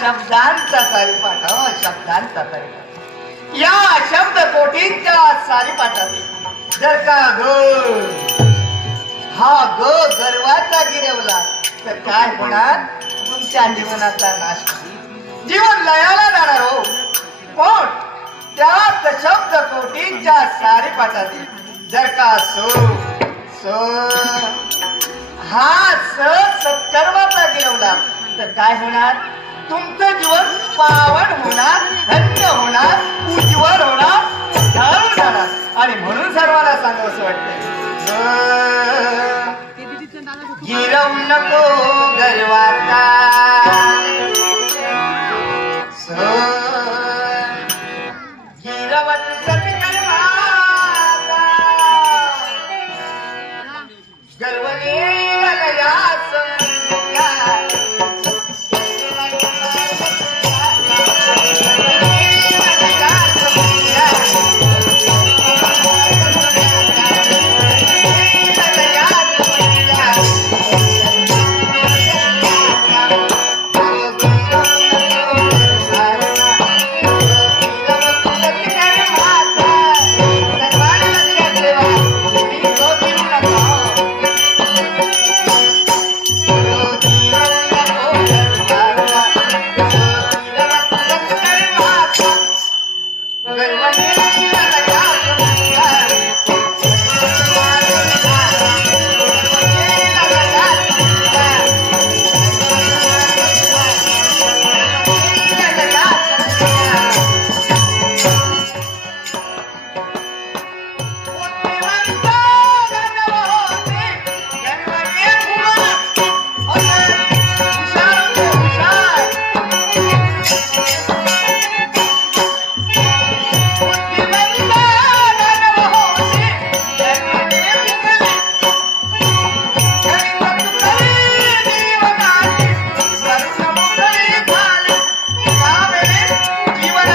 शब्दांचा सारीपाठ शब्दांचा सारीपाठ या शब्द कोटींच्या सारीपाठात जर का हा गर्वाचा गिरवला तर काय होणार? तुमच्या जीवनाचा नाश, जीवन लयाला जाणार हो. पण त्यात शब्द कोटींच्या सारीपाठातील जर का हा सत्कर्माचा गिरवला तर काय होणार? तुमचं जीवन पावन होणार, धन्य होणार, उज्ज्वल होणार, उजाळून जाणार. आणि म्हणून सर्वांना सांगावंसं वाटतंय, गिरवू नको गर्वाचा